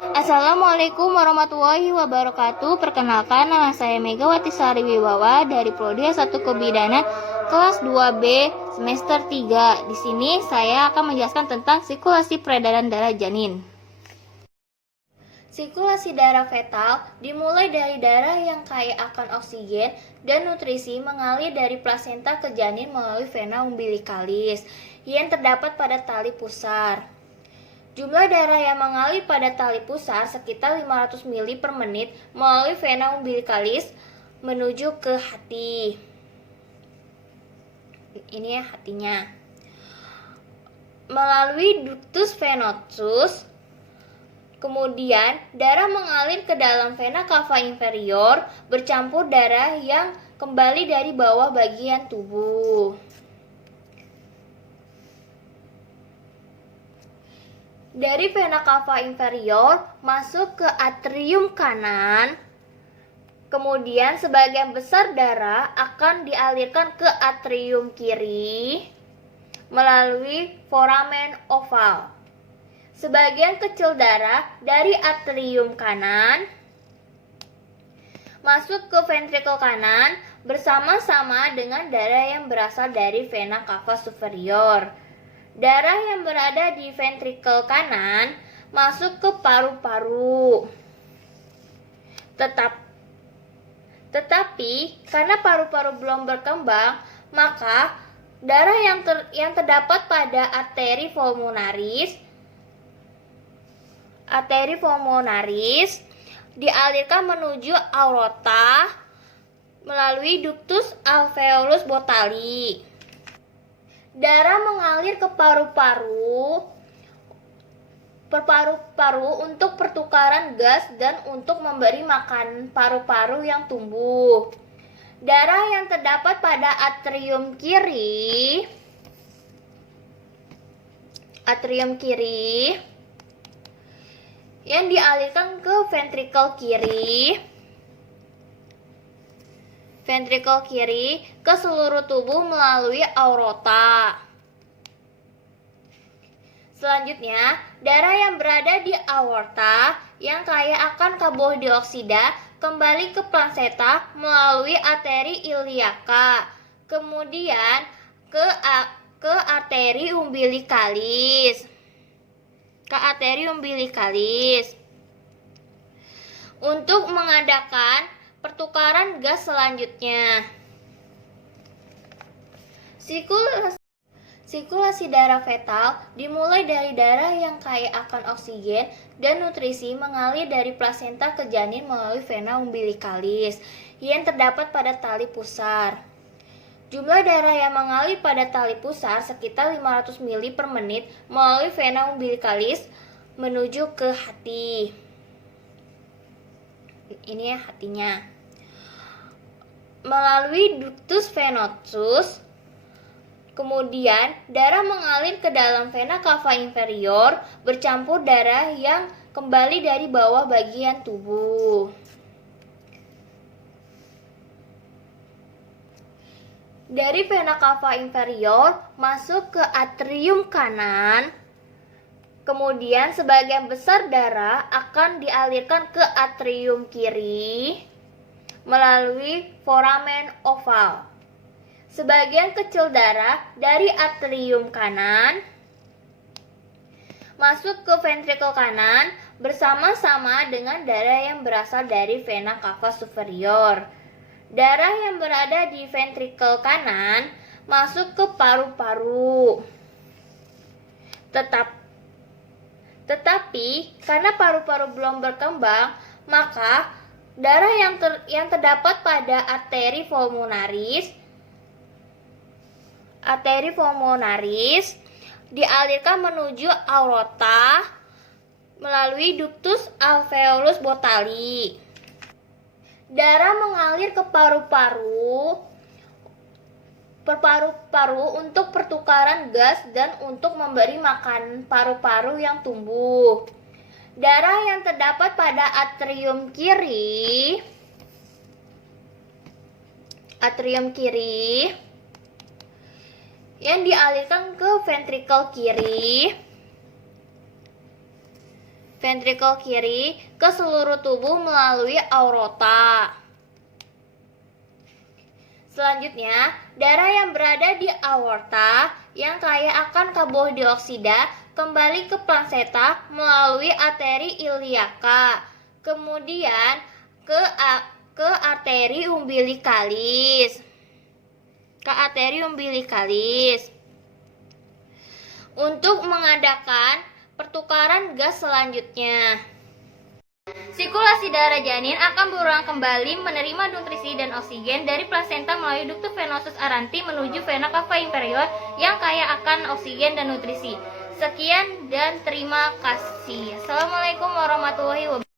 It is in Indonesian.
Assalamualaikum warahmatullahi wabarakatuh. Perkenalkan, nama saya Megawati Sari Wibawa dari Prodi S1 Kebidanan kelas 2B semester 3. Di sini saya akan menjelaskan tentang sirkulasi peredaran darah janin. Sirkulasi darah fetal dimulai dari darah yang kaya akan oksigen dan nutrisi mengalir dari plasenta ke janin melalui vena umbilikalis yang terdapat pada tali pusar. Jumlah darah yang mengalir pada tali pusar sekitar 500 ml per menit melalui vena umbilikalis menuju ke hati. Ini ya hatinya. Melalui ductus venosus, kemudian darah mengalir ke dalam vena cava inferior bercampur darah yang kembali dari bawah bagian tubuh. Dari vena cava inferior masuk ke atrium kanan, kemudian sebagian besar darah akan dialirkan ke atrium kiri melalui foramen oval. Sebagian kecil darah dari atrium kanan masuk ke ventrikel kanan bersama-sama dengan darah yang berasal dari vena cava superior. Darah yang berada di ventrikel kanan masuk ke paru-paru. Tetapi karena paru-paru belum berkembang, maka darah yang terdapat pada arteri pulmonaris dialirkan menuju aorta melalui ductus alveolus botali. Darah mengalir ke paru-paru untuk pertukaran gas dan untuk memberi makan paru-paru yang tumbuh. Darah yang terdapat pada atrium kiri yang dialirkan ke ventrikel kiri ke seluruh tubuh melalui aorta. Selanjutnya, darah yang berada di aorta yang kaya akan karbodioksida kembali ke plasenta melalui arteri iliaka, kemudian ke arteri umbilikalis untuk mengadakan pertukaran gas selanjutnya. Sirkulasi darah fetal dimulai dari darah yang kaya akan oksigen dan nutrisi mengalir dari plasenta ke janin melalui vena umbilikalis yang terdapat pada tali pusar. Jumlah darah yang mengalir pada tali pusar sekitar 500 ml per menit melalui vena umbilikalis menuju ke hati. Ini ya hatinya. Melalui ductus venosus, kemudian darah mengalir ke dalam vena cava inferior bercampur darah yang kembali dari bawah bagian tubuh. Dari vena cava inferior masuk ke atrium kanan, kemudian sebagian besar darah akan dialirkan ke atrium kiri melalui foramen oval. Sebagian kecil darah dari atrium kanan masuk ke ventrikel kanan bersama-sama dengan darah yang berasal dari vena cava superior. Darah yang berada di ventrikel kanan masuk ke paru-paru. Tetapi karena paru-paru belum berkembang, maka darah yang terdapat pada arteri pulmonaris dialirkan menuju aorta melalui ductus alveolus botali. Darah mengalir ke paru-paru untuk pertukaran gas dan untuk memberi makan paru-paru yang tumbuh. Darah yang terdapat pada atrium kiri yang dialirkan ke ventrikel kiri ventrikel kiri ke seluruh tubuh melalui aorta. Selanjutnya, darah yang berada di aorta yang kaya akan karbon dioksida kembali ke planseta melalui arteri iliaka, kemudian ke arteri umbilikalis. Untuk mengadakan pertukaran gas selanjutnya. Sirkulasi darah janin akan berulang kembali menerima nutrisi dan oksigen dari plasenta melalui ductus venosus aranti menuju vena cava inferior yang kaya akan oksigen dan nutrisi. Sekian dan terima kasih. Assalamualaikum warahmatullahi wabarakatuh.